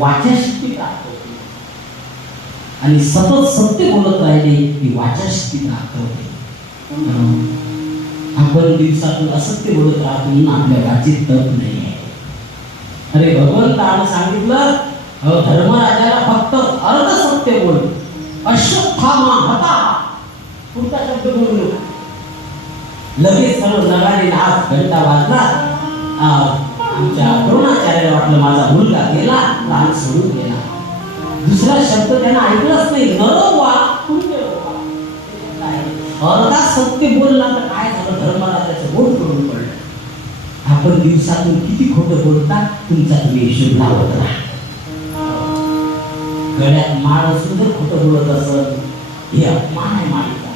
वाचाशक्ती प्राप्त होते आणि सतत सत्य बोलत राहिले की वाचाशक्ती प्राप्त होते. आपण दिवसातून असत्य बोलत राहतो म्हणून आपल्या वाचीत तप नाही आहे. अरे भगवंतानं सांगितलं धर्मराजाला फक्त अर्ध सत्य बोल, अश्वत्थामा हता, पुढचा शब्द बोलू नका. लगेच सर्व नगाने नाच घंटा वाजला. आमच्या द्रोणाचार्याला वाटलं माझा मुलगा गेला, प्राण सोडून गेला. दुसरा शब्द त्यांना ऐकलंच नाही. नरवा अर्धा सत्य बोलला तर काय झालं, धर्मराजाचं बोट करून पडलं. आपण दिवसातून किती खोटं बोलता तुमचा तुम्ही हिशोब लावत राहा. गळ्यात माळ असून जर खोटं बोलत असत हे अपमान आहे माळीचा.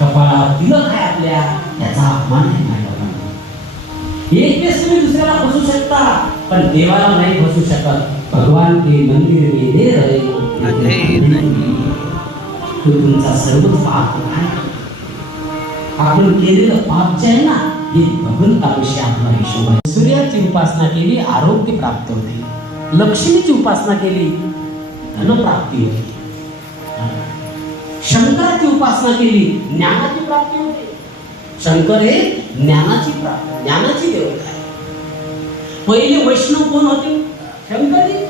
कपाळावर तिलक आहे आपल्या, त्याचा अपमान आहे माळीला. एक वेळेस तुम्ही दुसऱ्याला फसू शकता पण देवाला नाही फसू शकत. भगवान के मंदिर में दे रहे तो तुमचा सर्व पाप आहे. आपण केलेलं पाप जे आहे ना हे भगवंताविषयी आपला हिशोब आहे. सूर्याची उपासना केली आरोग्य प्राप्त होते. लक्ष्मीची उपासना केली धनप्राप्ती होते. शंकराची उपासना केली ज्ञानाची प्राप्ती होते. शंकर हे ज्ञानाची प्राप्ती, ज्ञानाची देवता आहे. पहिले वैष्णव कोण होते? शंकरजी.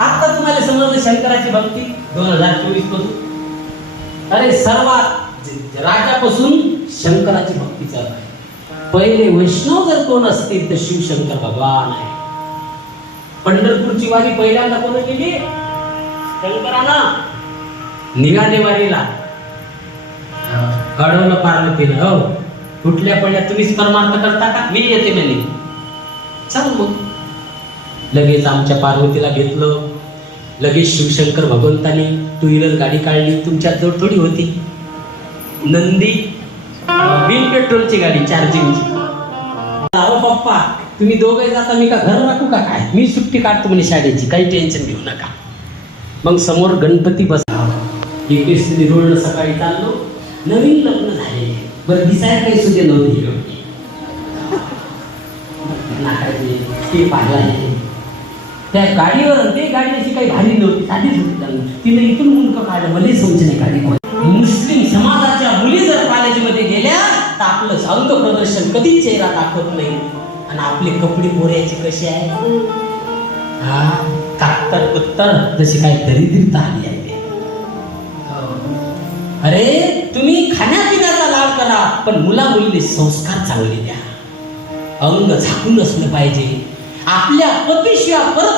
आता तुम्हाला समजलं शंकराची भक्ती 2024 पासून. अरे सर्वात राजापासून शंकराची भक्ती चालू आहे. पहिले वैष्णव जर कोण असतील तर शिवशंकर भगवान आहे. पंढरपूरची वारी पहिल्यांदा कोण केली? शंकरानं. निघाले वारीला, घडवलं पार्वतीनं. हो कुठल्या पडल्या तुम्हीच परमार्थ करता का? मी येते म्हणे. चल मग. लगेच आमच्या पार्वतीला घेतलं. लगेच शिवशंकर भगवंताने टू व्हीलर गाडी काढली. तुमच्या जवळ थोडी होती नंदी बिन पेट्रोलची गाडी चार्जिंगची. अहो पप्पा तुम्ही दोघे जाता, मी का घर राखू का काय? मी सुट्टी काढतो म्हणे शाळेची, काही टेन्शन घेऊ नका. मग समोर गणपती बसला. एकवीस रोडला सकाळी चाललो. नवीन लग्न झाले, बरं दिसायला काही सुद्धा नव्हती. ते पाहिला त्या गाडीवर, ते गाडी अशी काही भारी नव्हती, साधीच होती. तिने इथून मुंडकं काढलं. मला समज नाही गाडी. मुस्लिम समाजाच्या मुली जर कॉलेजमध्ये गेल्या तर आपलं अंग प्रदर्शन कधी चेहरा दाखवत नाही. आणि आपले कपडे पोऱ्याचे कसे आहे, हा कात्तर कुत्तर, जशी काही दरिद्रता आली आहे. अरे तुम्ही खाण्यापिण्याचा लाभ करा पण मुला मुलीने संस्कार चांगले द्या. अंग झाकून असलं पाहिजे. आपल्या पतीशिवाय परत